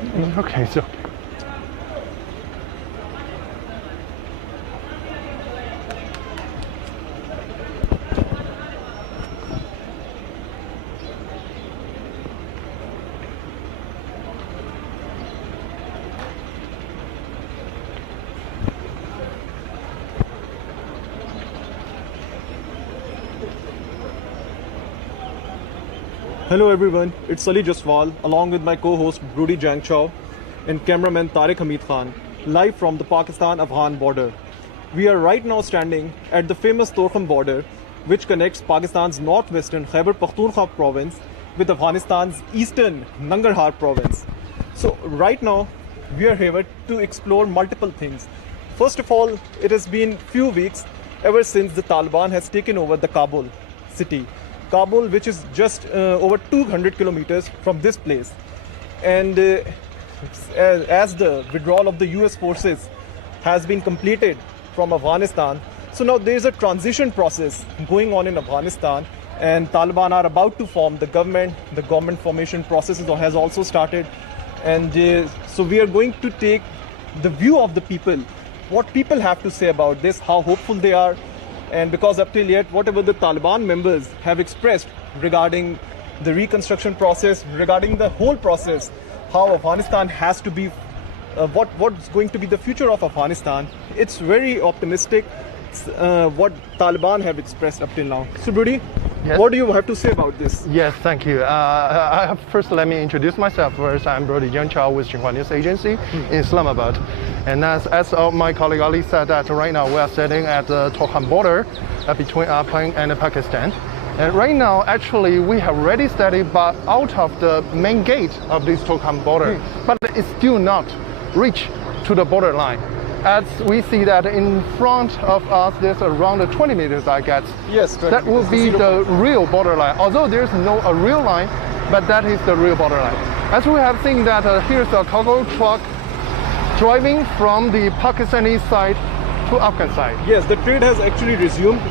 Okay, so. Hello everyone, it's Jaswal along with my co-host Jiang Chao and cameraman Hamid Khan, live from the Pakistan-Afghan border. We are right now standing at the famous Torkham border, which connects Pakistan's northwestern Khyber Pakhtunkhwa province with Afghanistan's eastern Nangarhar province. So right now we are here to explore multiple things. First of all, it has been few weeks ever since the Taliban has taken over the Kabul city. Kabul, which is just over 200 kilometers from this place. And as the withdrawal of the US forces has been completed from Afghanistan, so now there is a transition process going on in Afghanistan, and Taliban are about to form the government. The government formation process has also started. And so we are going to take the view of the people, what people have to say about this, how hopeful they are. And because up till yet, whatever the Taliban members have expressed regarding the reconstruction process, regarding the whole process, how Afghanistan has to be, what's going to be the future of Afghanistan, it's very optimistic what Taliban have expressed up till now. So Brody, yes. What do you have to say about this? Yes, thank you. First, let me introduce myself first. I'm Jiang Chao with Xinhua News Agency in Islamabad. And as my colleague Ali said, that right now we are sitting at the Torkham border between Afghanistan and Pakistan. And right now, actually, we have already started but out of the main gate of this Torkham border, but it's still not reached to the borderline. As we see that in front of us, there's around 20 meters, I guess. Yes, that will be the real borderline. Although there's no a real line, but that is the real borderline. As we have seen that here's a cargo truck driving from the Pakistani side to Afghan side. Yes, the trade has actually resumed.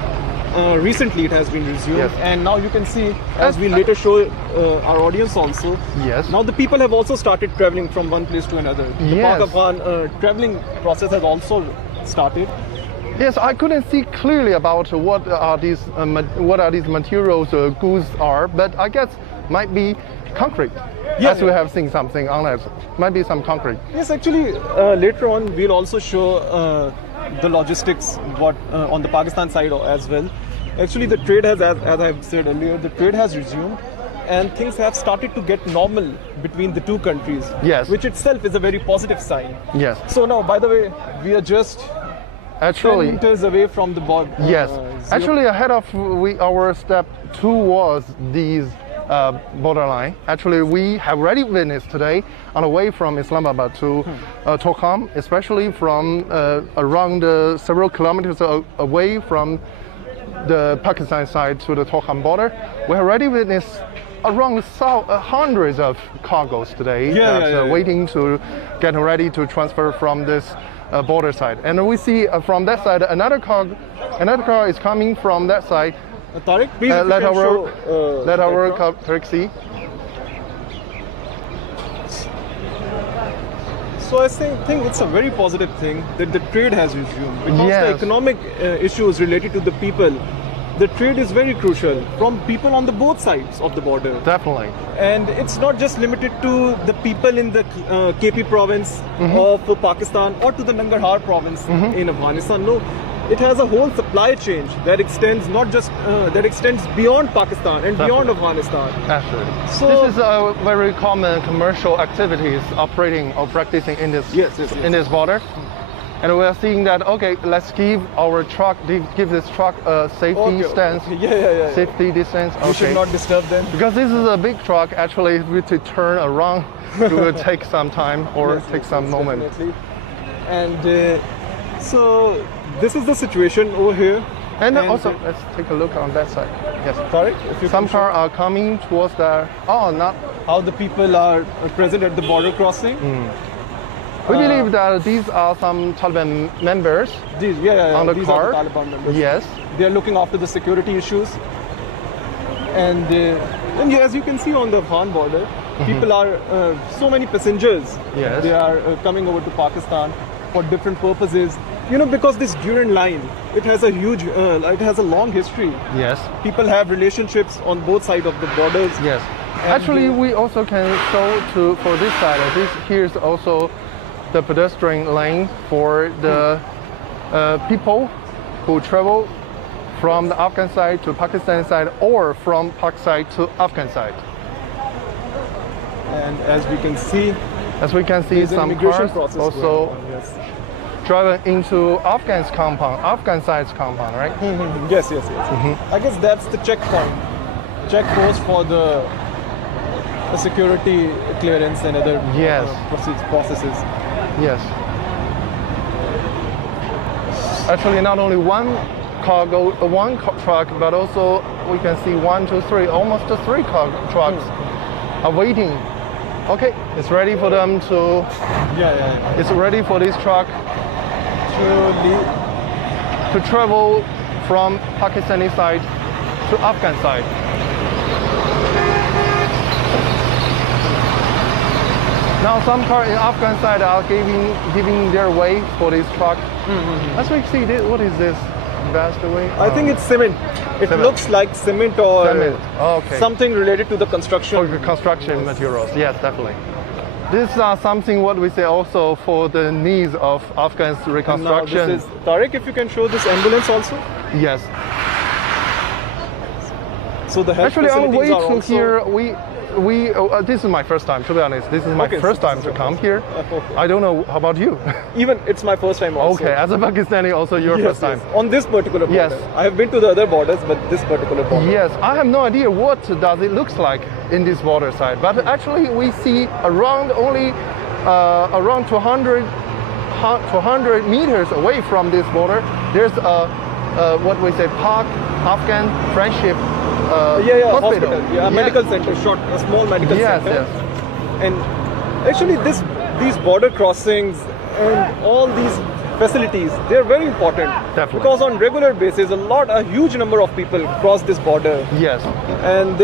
Recently it has been resumed, yes. And now you can see, as we later show our audience also, yes. Now the people have also started traveling from one place to another. The yes. Pak-Afghan traveling process has also started. Yes, I couldn't see clearly about what are these materials goods are, but I guess might be concrete. Yeah, as we have seen something on it, might be some concrete. Yes, actually, later on we'll also show the logistics what on the Pakistan side as well. Actually, the trade has, as I've said earlier, the trade has resumed, and things have started to get normal between the two countries. Yes. Which itself is a very positive sign. Yes. So now, by the way, we are just actually 10 meters away from the border. Yes. Actually, ahead of our step towards these borderline. Actually, we have already witnessed today on the way from Islamabad to Torkham, especially from around several kilometers away from the Pakistan side to the Torkham border. We have already witnessed around hundreds of cargoes today waiting to get ready to transfer from this border side. And we see from that side another car is coming from that side. Tariq, please let our Tariq see. So I think it's a very positive thing that the trade has resumed, because yes. the economic issues related to the people, the trade is very crucial from people on the both sides of the border. Definitely. And it's not just limited to the people in the KP province of Pakistan or to the Nangarhar province in Afghanistan. No, it has a whole supply chain that extends not just that extends beyond Pakistan and beyond Afghanistan. Absolutely. So this is a very common commercial activities operating or practicing in this in this border. And we are seeing that, okay, let's give this truck a safety stance, safety distance. Okay. We should not disturb them. Because this is a big truck, actually, to turn around, it will take some time or take some moment. Definitely. And so this is the situation over here. And also, let's take a look on that side. Yes. Sorry? Some cars are coming towards the, not. How the people are present at the border crossing. We believe that these are some Taliban members on the these car. Are the Taliban members. Yes. They are looking after the security issues. And as you can see on the Afghan border, People are so many passengers. Yes. They are coming over to Pakistan for different purposes. You know, because this Durand line, it has a huge, it has a long history. Yes. People have relationships on both sides of the borders. Yes. And Actually, we also can show for this side. Here's also the pedestrian lane for the people who travel from the Afghan side to Pakistan side, or from Pak side to Afghan side. And as we can see, there's an some immigration cars process also going on, yes. driving into Afghan's compound, Afghan side's compound, right? Yes. I guess that's the checkpoint, checkpost for the security clearance and other Yes. processes. Yes. Actually, not only one truck, but also we can see 1, 2, 3, almost 3 trucks are waiting. Okay, it's ready for them to. Yeah. It's ready for this truck to travel from Pakistani side to Afghan side. Now some cars in Afghan side are giving their way for this truck. As we see, what is this vast way? I think it's cement. It Cement. looks like cement or Cement. Oh, okay. something related to the construction. For the construction materials, yes, definitely. This is something what we say also for the needs of Afghan's Now reconstruction. this is Tariq, if you can show this ambulance also. Yes. So the health Actually, on the way facilities are to also, here, this is my first time, to be honest. This is my Okay, first so time this to is come your here. okay. I don't know, how about you? Even it's my first time also. Okay, as a Pakistani, also your Yes, first time. yes. On this particular border. Yes. I have been to the other borders, but this particular border. Yes, I have no idea what does it looks like in this border side, but actually we see around 200 meters away from this border, there's what we say Pak-Afghan friendship hospital. Yeah, medical center, a small medical center. Yes. And actually these border crossings and all these facilities, they're very important. Definitely. Because on regular basis, a huge number of people cross this border. Yes. And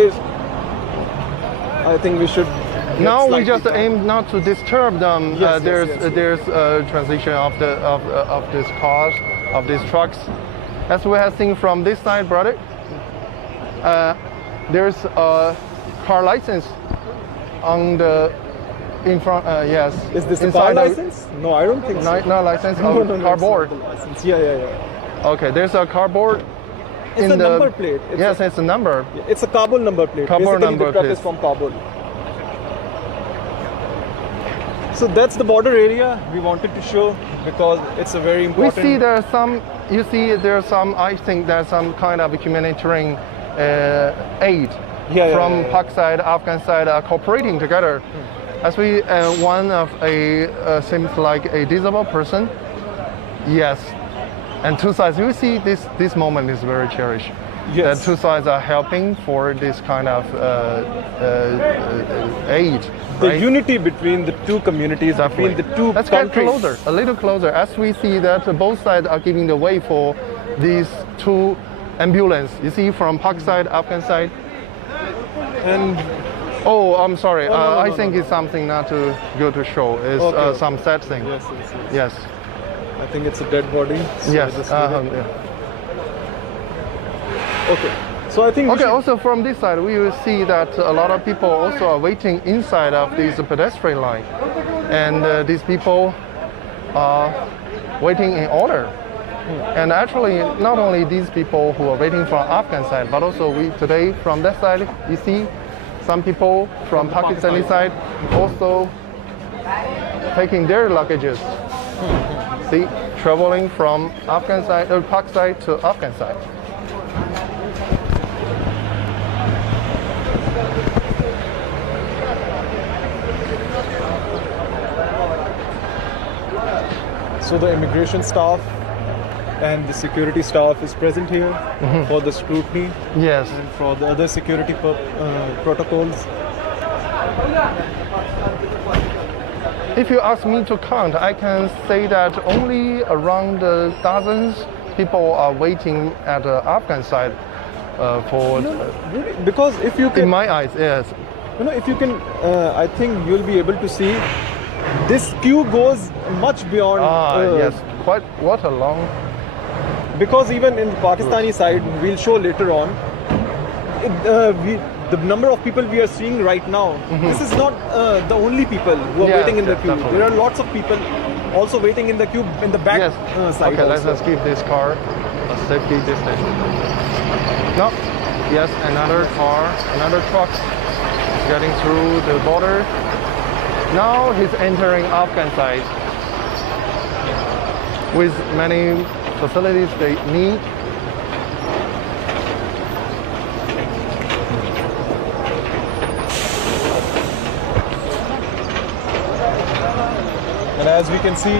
I think we should Now we slightly just down. aim not to disturb them. Yes, There's a transition of these cars, of these trucks. As we have seen from this side, brother, there's a car license on the in front. Yes. Is this a inside car the- license? No, I don't think so. No license. No, on no, no, cardboard. it's not the license. Yeah. Okay, there's a cardboard. It's a number plate. Yes, it's a number. It's a Kabul number plate. Kabul Basically, number the truck plate. is from Kabul. So that's the border area we wanted to show because it's a very We important. see there's some. You see, there's some. I think there's some kind of humanitarian aid from Pak side, Afghan side, cooperating together. As we one of seems like a disabled person. Yes, and two sides. You see, this moment is very cherished. Yes. The two sides are helping for this kind of aid. The right? unity between the two communities, Definitely. between the two Let's countries. get closer, a little closer, as we see that both sides are giving the way for these two ambulance. You see, from Pak side, Afghan side. And Oh, I'm sorry. no, I no, think no. it's something not too good to show. It's Okay. some sad thing. yes. Yes. I think it's a dead body. So Yes. just Yeah. Okay. So I think we Okay. should- Also, from this side, we will see that a lot of people also are waiting inside of this pedestrian line, and these people are waiting in order. And actually, not only these people who are waiting from Afghan side, but also we today from that side, you see some people from the Pakistani Pakistani side also taking their luggages. See, traveling from Afghan side or Pak side to Afghan side. So the immigration staff and the security staff is present here for the scrutiny Yes. and for the other security protocols. If you ask me to count, I can say that only around dozens people are waiting at the Afghan side for. Because if you In can, my eyes, yes. You know, if you can, I think you'll be able to see this queue goes much beyond. Yes, quite what a long. Because even in the Pakistani side, we'll show later on, the number of people we are seeing right now, this is not the only people who are waiting in the queue. Definitely. There are lots of people also waiting in the queue in the back side. Okay, also. let's keep this car a safety distance. No, yes, another car, another truck is getting through the border. Now he's entering Afghan side with many facilities they need. And as we can see,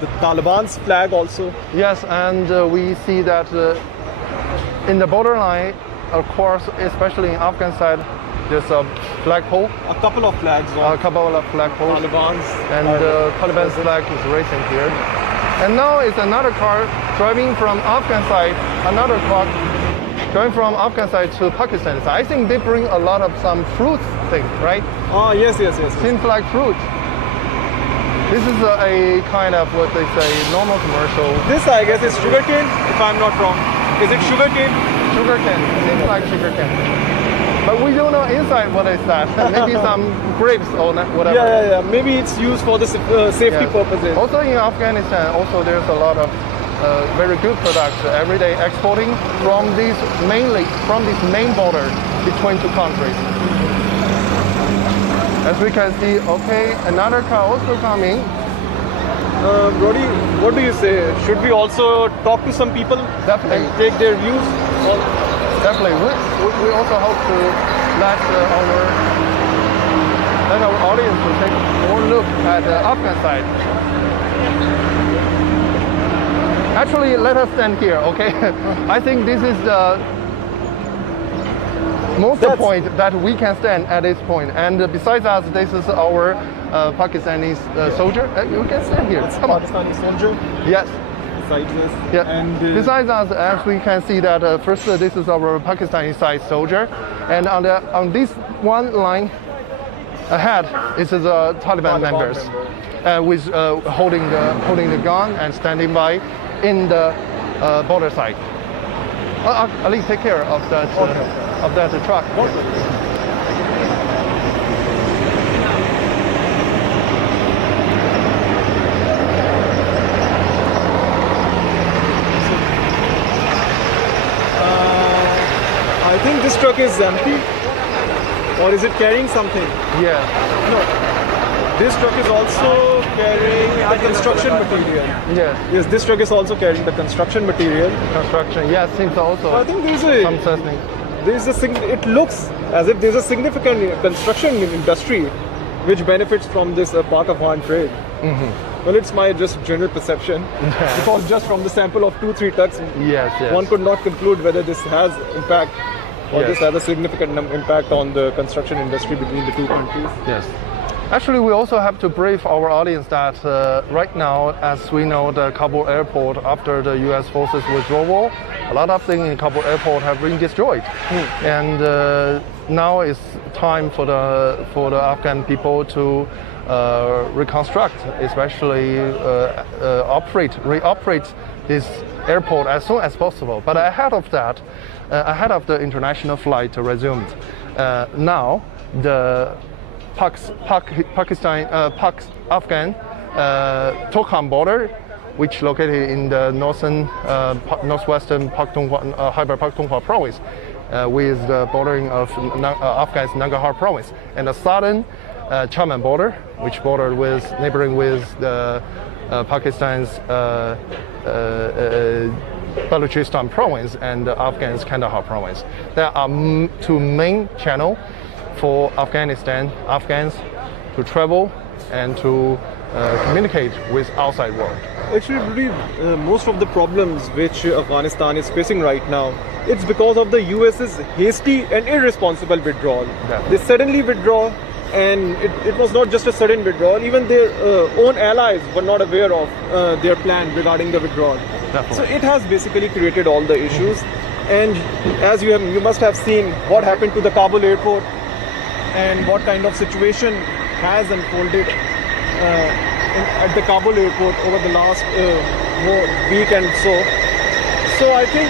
the Taliban's flag also. Yes, and we see that in the borderline, of course, especially in Afghan side, there's a flagpole. A couple of flags on. A couple of flagpoles. Taliban's. And Taliban's flag is racing here. And now it's another car driving from Afghan side, another truck driving from Afghan side to Pakistan side. I think they bring a lot of some fruits thing, right? Ah, yes. Seems like fruit. This is a kind of what they say normal commercial. This, I guess, is sugarcane, if I'm not wrong. Is it sugarcane? Sugarcane. Seems like sugarcane. But we don't know inside what is that. Maybe some grapes or whatever. Yeah. Maybe it's used for the safety purposes. Also in Afghanistan, also there's a lot of very good products every day exporting from these main border between two countries. As we can see, okay, another car also coming. Brody, what do you say? Should we also talk to some people Definitely. and take their views? Definitely. We also hope to let our audience to take more look at the Afghan side. Actually, let us stand here, okay? I think this is the most point that we can stand at this point. And besides us, this is our Pakistani soldier. You can stand here. Come on. Pakistani soldier. Yes. Besides us. Yeah. And besides us, as we can see that first this is our Pakistani side soldier, and on this one line ahead is the Taliban members, with holding the gun and standing by in the border side. Ali, take care of that truck. I think this truck is empty, or is it carrying something? Yeah. No. This truck is also carrying the construction material. Yes, this truck is also carrying the construction material. Construction. Yes, seems also. I think it looks as if there's a significant construction industry which benefits from this Pak-Afghan trade. Well, it's my just general perception. Because just from the sample of 2-3 trucks, one could not conclude whether this has impact or this has a significant impact on the construction industry between the two countries. Yes. Actually, we also have to brief our audience that right now, as we know, the Kabul airport, after the U.S. forces withdrawal, a lot of things in Kabul airport have been destroyed. And now it's time for the Afghan people to reconstruct, especially reoperate this airport as soon as possible. But ahead of that, ahead of the international flight resumed, now the Pakistan-Afghan Torkham border, which located in the northwestern Khyber Pakhtunkhwa province, with the bordering of Afghan's Nangarhar province, and the southern Chaman border, which bordered with neighboring with the Pakistan's Balochistan province and the Afghan's Kandahar province. There are two main channels for Afghans to travel and to communicate with outside world. Actually, most of the problems which Afghanistan is facing right now, it's because of the US's hasty and irresponsible withdrawal. They suddenly withdraw, and it was not just a sudden withdrawal, even their own allies were not aware of their plan regarding the withdrawal. Definitely. So it has basically created all the issues. And as you must have seen what happened to the Kabul airport, and what kind of situation has unfolded at the Kabul airport over the last week and so. So I think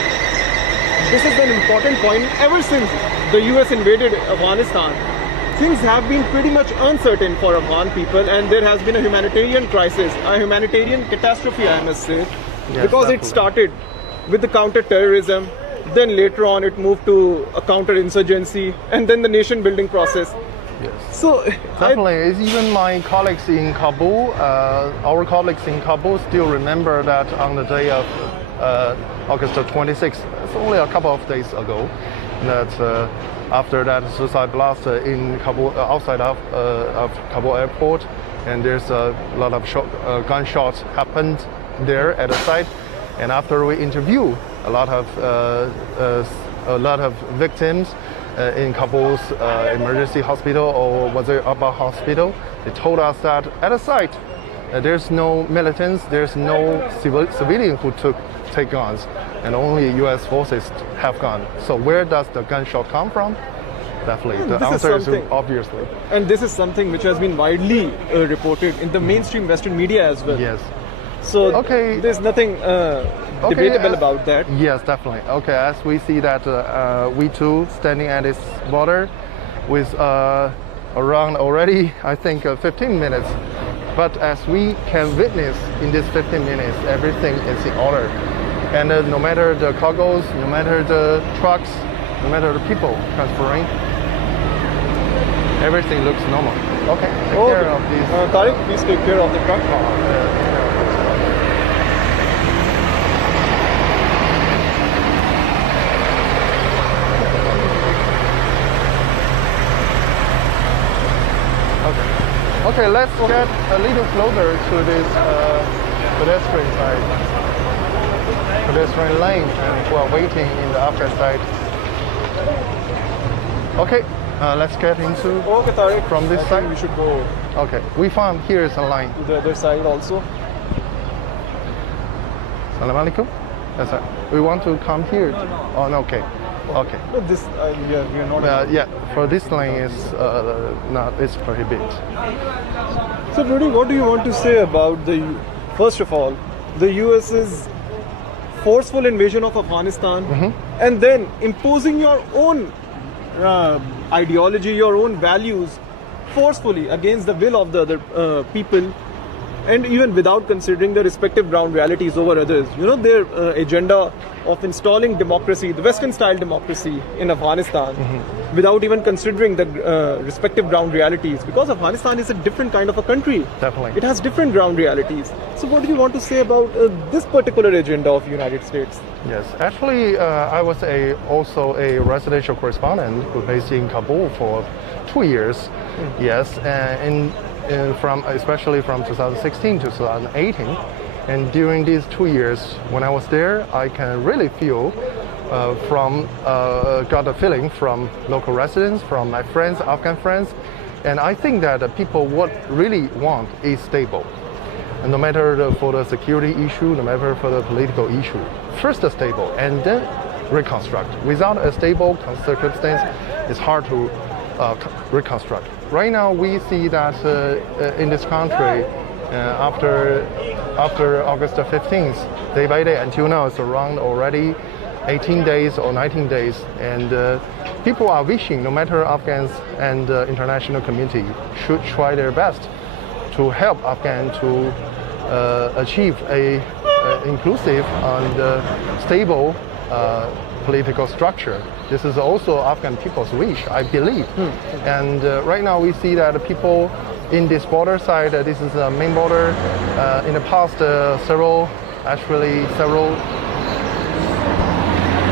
this is an important point. Ever since the US invaded Afghanistan, things have been pretty much uncertain for Afghan people, and there has been a humanitarian crisis, a humanitarian catastrophe, I must say, because definitely. it started with the counter-terrorism, then later on it moved to a counter-insurgency, and then the nation-building process. Yes. So Definitely, it's even my colleagues in Kabul, our colleagues in Kabul still remember that on the day of August 26th, it's only a couple of days ago, that after that suicide blast in Kabul, outside of Kabul airport, and there's a lot of gunshots happened there at the site, and after we interview a lot of victims in Kabul's emergency hospital or Wazir Abba hospital, they told us that at the site there's no militants, there's no civilian who take guns, and only U.S. forces have guns. So where does the gunshot come from? Definitely, the answer is obviously. And this is something which has been widely reported in the mainstream Western media as well. Yes. So there's nothing debatable about that. Yes, definitely. Okay, as we see that we too standing at this border with around already, I think, 15 minutes. But as we can witness in this 15 minutes, everything is in order. And no matter the cargoes, no matter the trucks, no matter the people transferring, everything looks normal. Okay, take care of these. Tariq, please take care of the truck. Okay, let's get a little closer to this pedestrian side, pedestrian lane, and we're waiting in the Afghan side. Okay, let's get into Tariq, from this I side. think we should go Okay, we found here is a line. to the other side also. Salam alaikum. That's right. We want to come here. Oh, no, okay. Okay. But this, we are not. Yeah, for this lane is not, it's prohibited. So, Rudy, what do you want to say about first of all, the US's forceful invasion of Afghanistan, and then imposing your own ideology, your own values forcefully against the will of the other people, and even without considering the respective ground realities over others? You know, their agenda of installing democracy, the Western style democracy in Afghanistan, without even considering the respective ground realities, because Afghanistan is a different kind of a country. Definitely. It has different ground realities. So what do you want to say about this particular agenda of United States? Yes, actually, I was also a residential correspondent who based in Kabul for 2 years. Yes, and especially from 2016 to 2018. And during these 2 years, when I was there, I can really feel got a feeling from local residents, from my friends, Afghan friends, and I think that people what really want is stable. And no matter for the security issue, no matter for the political issue, first stable and then reconstruct. Without a stable circumstance, it's hard to reconstruct. Right now, we see that in this country, after August 15th, day by day until now, it's around already 18 days or 19 days, and people are wishing, no matter Afghans and the international community, should try their best to help Afghan to achieve a inclusive and stable political structure. This is also Afghan people's wish, I believe. And right now we see that people in this border side, this is the main border. In the past, several,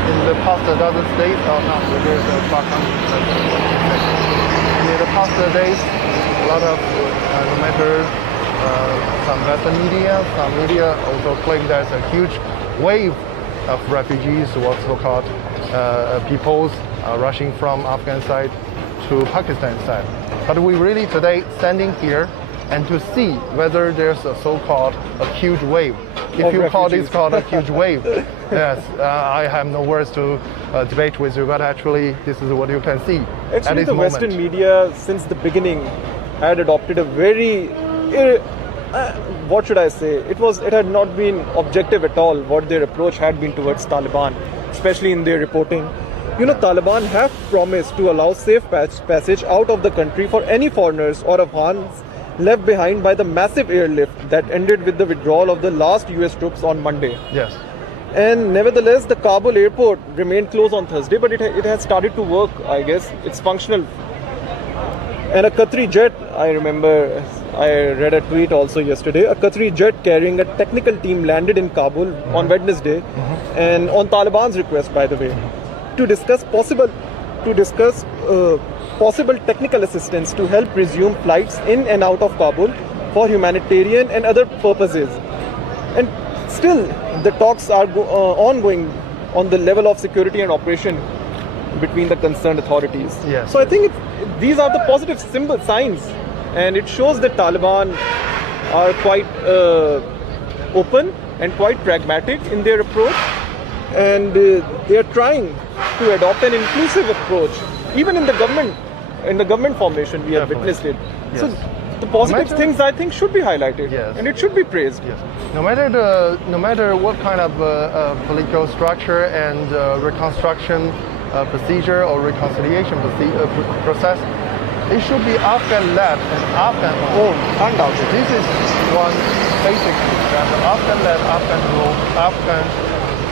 in the past dozen days, there's a Torkham. In the past days, a lot of, no matter some Western media, some media also claim there's a huge wave of refugees, what's so-called peoples rushing from Afghan side to Pakistan side. But we really today standing here and to see whether there's a so-called a huge wave if you call refugees. this called a huge wave. Yes, I have no words to debate with you, but actually this is what you can see at Actually, this the moment. Western media, since the beginning, had adopted a very, what should I say? It had not been objective at all. What their approach had been towards Taliban, especially in their reporting. You know, Taliban have promised to allow safe passage out of the country for any foreigners or Afghans left behind by the massive airlift that ended with the withdrawal of the last US troops on Monday. Yes. And nevertheless, the Kabul airport remained closed on Thursday, but it has started to work, I guess. It's functional. And a Qatari jet, I remember, I read a tweet also yesterday, a Qatari jet carrying a technical team landed in Kabul on Wednesday, and on Taliban's request, by the way, to discuss possible technical assistance to help resume flights in and out of Kabul for humanitarian and other purposes. And still, the talks are ongoing on the level of security and operation between the concerned authorities. Yes. So I think these are the positive signs, and it shows that Taliban are quite open and quite pragmatic in their approach, and they are trying to adopt an inclusive approach, even in the government formation. We have Definitely. witnessed it. Yes. So the positive things, I think, should be highlighted, Yes. and it should be praised. Yes. No matter what kind of political structure and reconstruction procedure or reconciliation process, it should be Afghan-led and Afghan-owned. Undoubtedly. This is one basic thing, that Afghan-led, Afghan-ruled, Afghan